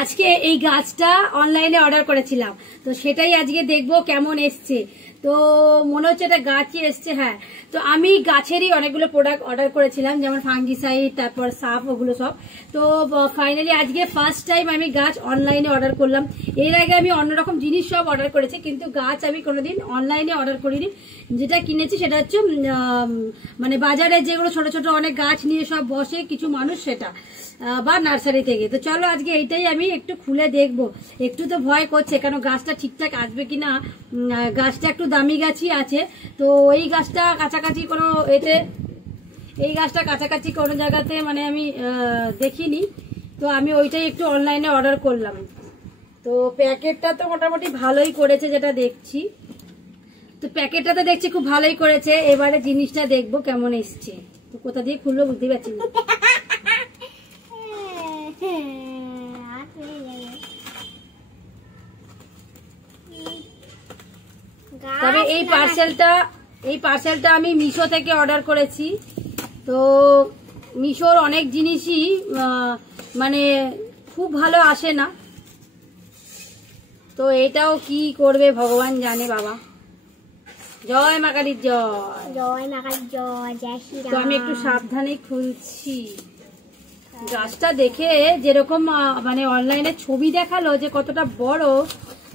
আজকে এই গাছটা অনলাইনে অর্ডার করেছিলাম, তো সেটাই আজকে দেখবো কেমন এসছে। তো মনে হচ্ছে এটা গাছই এসছে। হ্যাঁ, তো আমি গাছেরই অনেকগুলো প্রোডাক্ট অর্ডার করেছিলাম, যেমন ফাঙ্গিসাইড, তারপর সাপ, ওগুলো সব। তো ফাইনালি আজকে ফার্স্ট টাইম আমি গাছ অনলাইনে অর্ডার করলাম। এর আগে আমি অন্যরকম জিনিস সব অর্ডার করেছি, কিন্তু গাছ আমি কোনোদিন অনলাইনে অর্ডার করিনি। যেটা কিনেছি সেটা হচ্ছে মানে বাজারে যেগুলো ছোট ছোট অনেক গাছ নিয়ে সব বসে কিছু মানুষ, সেটা বা নার্সারি থেকে। তো চলো আজকে এইটাই আমি একটু খুলে দেখবো। একটু তো ভয় করছে, কারণ গাছটা ঠিকঠাক আসবে কিনা। গাছটা একটু দামি গাছই আছে, তো এই গাছটা কাছাকাছি কোনো এই গাছটা কাছাকাছি কোনো জায়গাতে মানে আমি দেখিনি, তো আমি ওইটাই একটু অনলাইনে অর্ডার করলাম। তো প্যাকেটটা তো মোটামুটি ভালোই করেছে যেটা দেখছি, তো প্যাকেটটা তো দেখছি খুব ভালোই করেছে। এবারে জিনিসটা দেখবো কেমন এসছে। তো কোথা দিয়ে খুলবো বুঝতে পারছি না। তবে এই পার্সেলটা আমি মিশো থেকে অর্ডার করেছি। তো মিশোর অনেক জিনিসই মানে খুব ভালো আসে না, তো এটাও কি করবে ভগবান জানে বাবা। জয় মা কালীর জয়, জয় মা কালীর জয়, জয় শ্রীরাম। তো আমি একটু সাবধানে খুলছি। গাছটা দেখে যেরকম মানে অনলাইনে ছবি দেখালো যে কতটা বড়,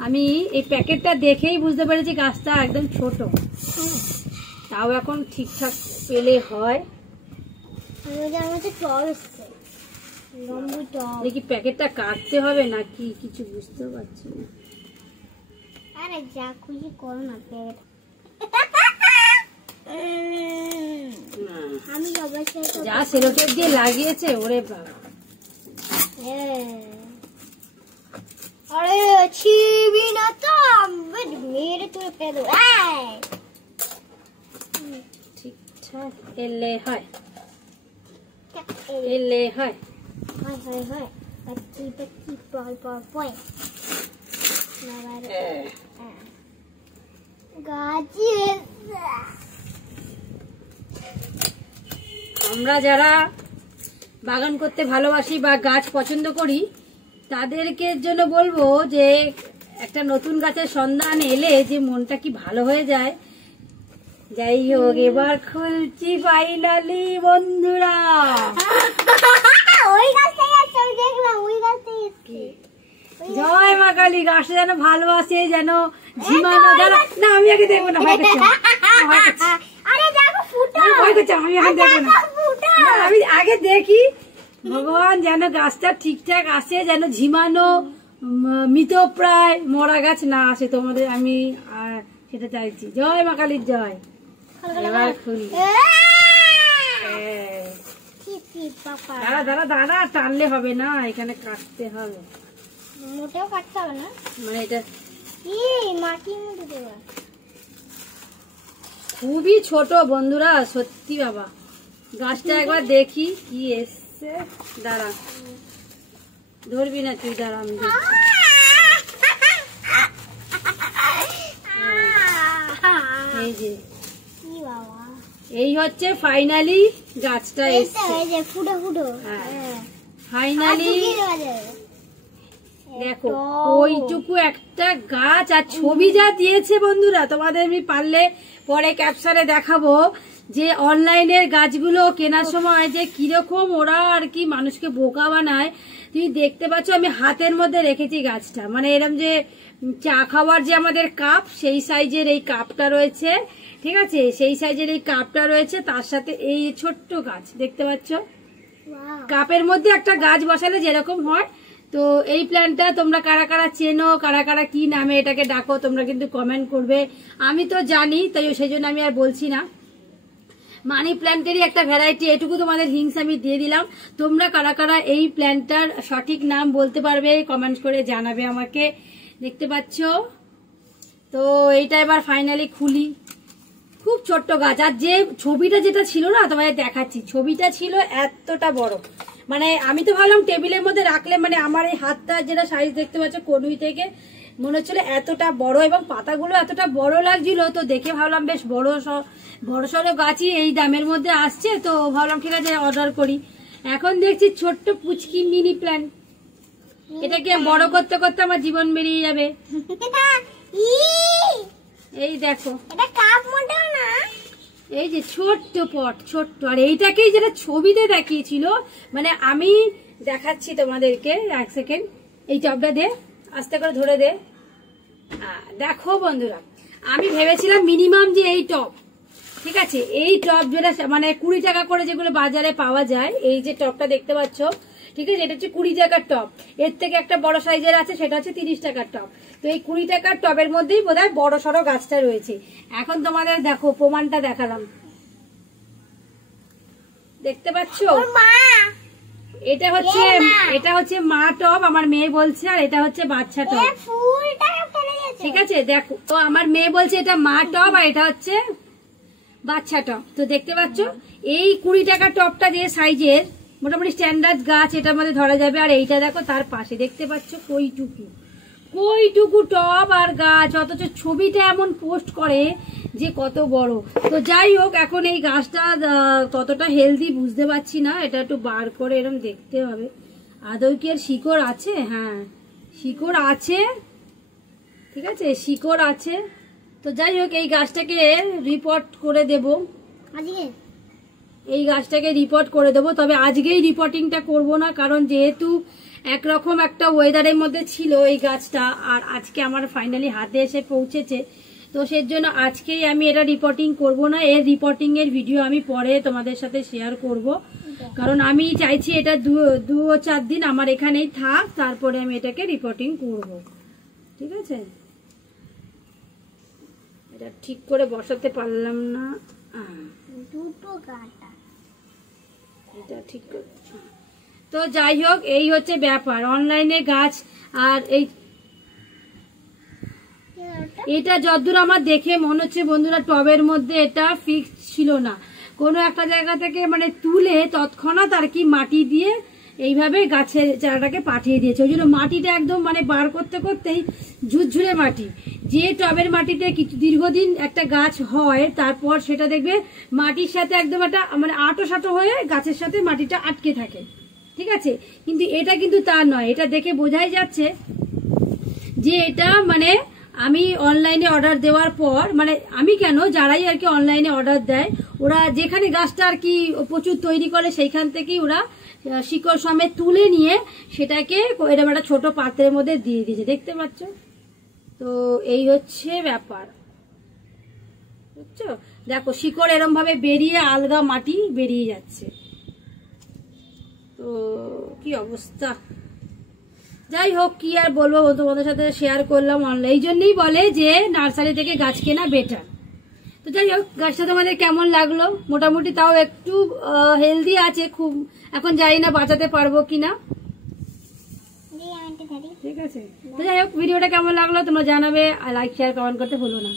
আমি এই প্যাকেটটা দেখেই বুঝতে পেরেছি গাছটা একদম ছোট। তাও এখন ঠিকঠাক পেলে হয়। দেখি প্যাকেটটা কাটতে হবে নাকি কিছু বুঝতে পারছি না। আরে যা খুশি করো না প্যাকেট। আমি অবশ্যই যা সেলোটেপ দিয়ে লাগিয়েছে, ওরে বাবা। আরে ছিবি না তো, মেরে তুই পেলো। ঠিকঠাক এলে হয়, এলে হয়। হয় হয় হয়, পাচ্ছি পাচ্ছি পল পল পয় গাছি। আমরা যারা বাগান করতে ভালোবাসি বা গাছ পছন্দ করি, তাদেরকে জন্য বলবো যে একটা নতুন গাছের সন্ধান এলে যে মনটা কি ভালো হয়ে যায়। যাই হোক, এবার খুলছি ফাইনালি বন্ধুরা। ওই গাছটাই দেখলাম, ওই গাছটাই জয় মা কালী। গাছটা যেন ভালোবাসে, যেন ঝিমানো। না আমি আগে দেখবো না, ভয় করছে। আমি এখন দেখবো না, আমি আগে দেখি ভগবান যেন গাছটা ঠিকঠাক আসে, যেন ঝিমানো মৃতপ্রায় মরা গাছ না আসে তোমাদের। আমি সেটা চাইছি। জয় মা কালীর জয়। এবার খুলি। দাঁড়া দাঁড়া দাঁড়া, টানলে হবে না, এখানে কাটতে হবে। মোটেও কাটতে হবে না, মানে এটা মাটির মধ্যে দেওয়া। খুবই ছোট বন্ধুরা, সত্যি বাবা। গাছটা একবার দেখি কি এসছে। দাঁড়া, ধরবি না তুই, দাঁড়া আমি দেখছি। এই যে এই হচ্ছে ফাইনালি গাছটা এসছে। ফুটো ফুটো, ফাইনালি দেখো ওইটুকু একটা গাছ। আর ছবি যা দিয়েছে বন্ধুরা, তোমাদের আমি পারলে পরে ক্যাপশনে দেখাবো যে অনলাইনের গাছগুলো কেনার সময় যে কিরকম ওরা আর কি মানুষকে বোকা বানায়। তুমি দেখতে পাচ্ছ আমি হাতের মধ্যে রেখেছি গাছটা, মানে এরকম যে চা খাওয়ার যে আমাদের কাপ, সেই সাইজের এই কাপটা রয়েছে, ঠিক আছে, সেই সাইজের এই কাপটা রয়েছে, তার সাথে এই ছোট্ট গাছ দেখতে পাচ্ছ। কাপের মধ্যে একটা গাছ বসালে যেরকম হয়। তো এই প্ল্যান্টটা তোমরা কারা কারা চেনো, কারা কারা কি নামে এটাকে ডাকো, তোমরা কিন্তু কমেন্ট করবে। আমি তো জানি, তাই সেই জন্য আমি আর বলছি না। মানি প্ল্যান্টেরই একটা ভ্যারাইটি, এটুকু তোমাদের হিংস আমি দিয়ে দিলাম। তোমরা কারা কারা এই প্ল্যান্টটার সঠিক নাম বলতে পারবে, কমেন্ট করে জানাবে আমাকে। দেখতে পাচ্ছ তো এইটা এবার ফাইনালি খুলি। খুব ছোট্ট গাছ। আর যে ছবিটা যেটা ছিল না, তোমাদের দেখাচ্ছি, ছবিটা ছিল এতটা বড়। মানে আমি তো ভাবলাম টেবিলের মধ্যে রাখলে, মানে আমার এই হাতটা যেটা সাইজ দেখতে পাচ্ছ কনুই থেকে, মনে হচ্ছিল এতটা বড়, এবং পাতাগুলো এতটা বড় লাগছিল। তো দেখে ভাবলাম বেশ বড় সড়ো গাছই এই দামের মধ্যে আসছে, তো ভাবলাম ঠিক আছে অর্ডার করি। এখন দেখছি ছোট্ট পুচকি মিনি প্ল্যান্ট। এটাকে বড় করতে করতে আমার জীবন বেরিয়ে যাবে। এই দেখো, এটা কাপ মোটা না, এই যে ছোট্ট পট, ছোট্ট। আর এইটাকেই যেটা ছবিতে দেখিয়েছিল, মানে আমি দেখাচ্ছি তোমাদেরকে, এক সেকেন্ড। এই টবটা দে, আস্তে করে ধরে দে। দেখো বন্ধুরা, আমি ভেবেছিলাম মিনিমাম যে এই টব, ঠিক আছে, এই টব যেটা মানে 20 টাকা করে যেগুলো বাজারে পাওয়া যায়, এই যে টবটা দেখতে পাচ্ছ, ঠিক আছে, এটা হচ্ছে 20 টাকার টব। এর থেকে একটা বড় সাইজের আছে, সেটা হচ্ছে 30 টাকার টব। তো এই 20 টাকার টবের মধ্যেই বোধহয় বড় সড়ো গাছটা রয়েছে। এখন তোমাদের দেখো প্রমাণটা দেখালাম, দেখতে পাচ্ছ? এটা হচ্ছে মা টব, আমার মেয়ে বলছে, আর এটা হচ্ছে বাচ্চা টব, ঠিক আছে। দেখো, তো আমার মেয়ে বলছে এটা মা টব আর এটা হচ্ছে বাচ্চা টব। তো দেখতে পাচ্ছ, এই 20 টাকার টবটা যে সাইজের, মোটামুটি স্ট্যান্ডার্ড গাছ এটার মধ্যে ধরা যাবে। আর এইটা দেখো তার পাশে, দেখতে পাচ্ছ কইটুকু টব আর গাছ, অথচ ছবিটা এমন পোস্ট করে যে কত বড়। তো যাই হোক, এখন এই গাছটা কতটা হেলদি বুঝতে পারছি না, এটা একটু বার করে এরকম দেখতে হবে। আদৌ কি আর শিকড় আছে? হ্যাঁ, শিকড় আছে, ঠিক আছে, শিকড় আছে। তো যাই হোক, এই গাছটাকে রিপোর্ট করে দেব, এই গাছটাকে রিপোর্ট করে দেবো। তবে আজকেই রিপোর্টিংটা করব না, কারণ যেহেতু একরকম একটা ওয়েদারের মধ্যে ছিল এই গাছটা, আর আজকে আমার ফাইনালি হাতে এসে পৌঁছেছে, তো সেই জন্য আজকেই আমি এটা রিপোর্টিং করব না। এর রিপোর্টিং এর ভিডিও আমি পরে তোমাদের সাথে শেয়ার করব, কারণ আমি চাইছি এটা 2-4 দিন আমার এখানেই থাক, তারপরে আমি এটাকে রিপোর্টিং করব, ঠিক আছে। এটা ঠিক করে বসাতে পারলাম না, দুটো কাটা, এটা ঠিক করে। তো যাই হোক, এই হচ্ছে ব্যাপার অনলাইনে গাছ। আর এটা যতদূর আমার দেখে মনে হচ্ছে বন্ধুরা, টবের মধ্যে এটা ফিক্স ছিল না, কোনো একটা জায়গা থেকে মানে তুলে তৎক্ষণাৎ আর কি মাটি দিয়ে এইভাবে গাছের চারাটাকে পাঠিয়ে দিয়েছে। ওই জন্য মাটিটা একদম মানে বার করতে করতেই ঝুরঝুরে মাটি। যে টবের মাটিতে কিছু দীর্ঘদিন একটা গাছ হয়, তারপর সেটা দেখবে মাটির সাথে একদম একটা মানে আটো সাটো হয়ে গাছের সাথে মাটিটা আটকে থাকে, ঠিক আছে। কিন্তু এটা কিন্তু তা নয়, এটা দেখে বোঝাই যাচ্ছে যে এটা মানে আমি অনলাইনে অর্ডার দেওয়ার পর, মানে আমি কেন, যারাই আর কি অনলাইনে অর্ডার দেয়, ওরা যেখানে গাছটা আর কি প্রচুর তৈরি করে, সেইখান থেকেই ওরা শিকড় সমেত তুলে নিয়ে সেটাকে এরকম একটা ছোট পাত্রের মধ্যে দিয়ে দিয়েছে, দেখতে পাচ্ছ। তো এই হচ্ছে ব্যাপার, বুঝছো? দেখো শিকড় এরম ভাবে বেরিয়ে আলগা মাটি বেরিয়ে যাচ্ছে, তো কি অবস্থা। যাই হোক, কি আর বলবো, তোমাদের সাথে শেয়ার করলাম। অনলাইন এই জন্যই বলে যে নার্সারি থেকে গাছ কেনা বেটার। তো যাই হোক, গাছটা তোমাদের কেমন লাগলো? মোটামুটি তাও একটু হেলদি আছে, খুব এখন জানি না বাঁচাতে পারবো কিনা, ঠিক আছে। তো যাই হোক, ভিডিওটা কেমন লাগলো তোমরা জানাবে, আর লাইক শেয়ার কমেন্ট করতে ভুলো না।